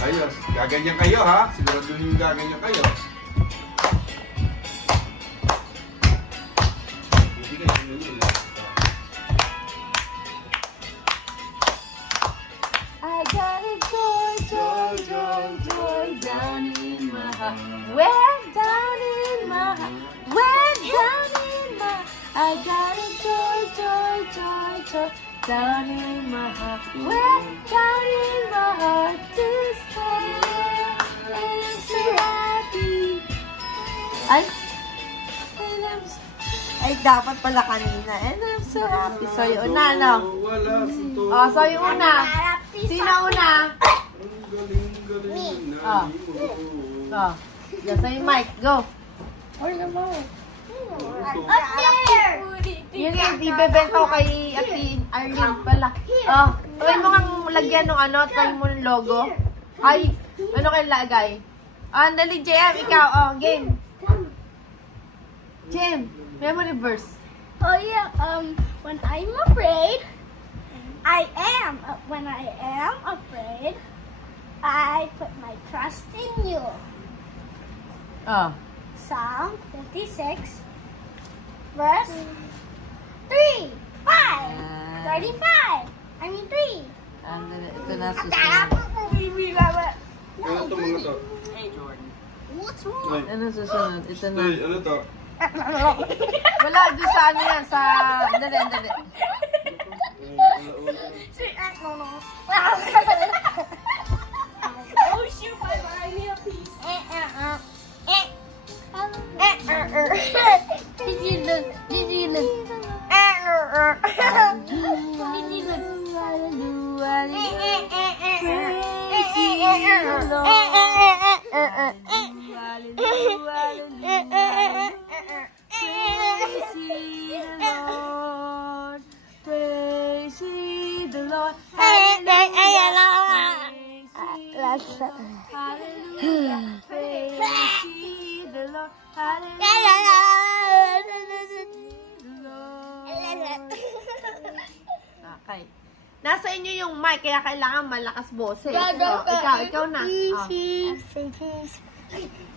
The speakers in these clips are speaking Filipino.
Ayos. Gaganyan kayo, ha? Siguraduhin yung gaganyan kayo. Hindi kayo nila. I got a joy, joy, joy, joy down in my heart. Where down in my heart? Where down in my heart? I got a joy, joy, joy, joy down in my heart. Where down in my heart to stay. And I'm so happy. Ay, dapat pala kanina. And I'm so happy. So, yung una, no? Wala. Oh, so yung una. Sino una? Galing. Oh. Oh. So yung mic, go. Up there! Yun yung ibebenta ko kay Ate Arlene pala. Oh, try mo nga lagyan ng ano, try mo ng logo. Ay, ano kayo lagay? Ah, dali, JM, ikaw. Oh, game. JM, memory verse. Oh yeah, when I'm afraid, when I am afraid, I put my trust in you. Oh. Psalm 56, verse 3, 5, 35. I mean 3. Ito na susunod. Ano to mga to? Hey, Jordan. What's wrong? Ano susunod? Ito na. Hey, ano to? Wala, doon sa ano yan, sa... Dali. Oh shoot, buy me a piece. Did you look? Praise ye the Lord. Hallelujah. Praise ye the Lord. Okay. Nasa inyo yung mic, kaya kailangan malakas boses. Ikaw na.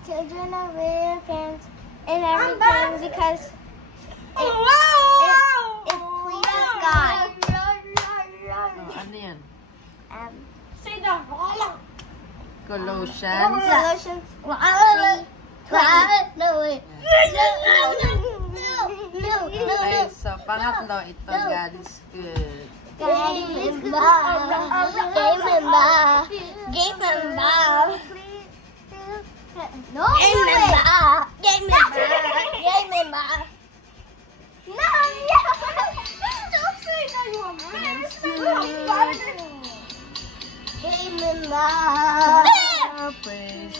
Children are real fans and everything because it pleases God. Ano yan? Say the Colossians. Colossians. Okay, so pangatlo, ito, God is good. Praise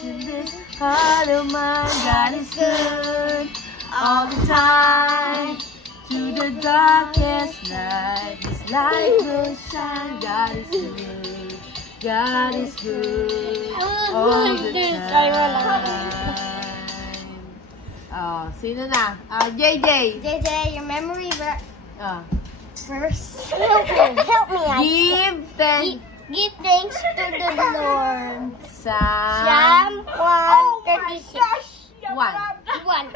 in this heart of mine, God is good all the time. To the darkest night, His light will shine. God is good. God is good all the time. Oh, sino na? JJ. JJ, your memory Oh. verse. Help me. Give thanks to the Lord. Psalm Psalm 136. 1. 1.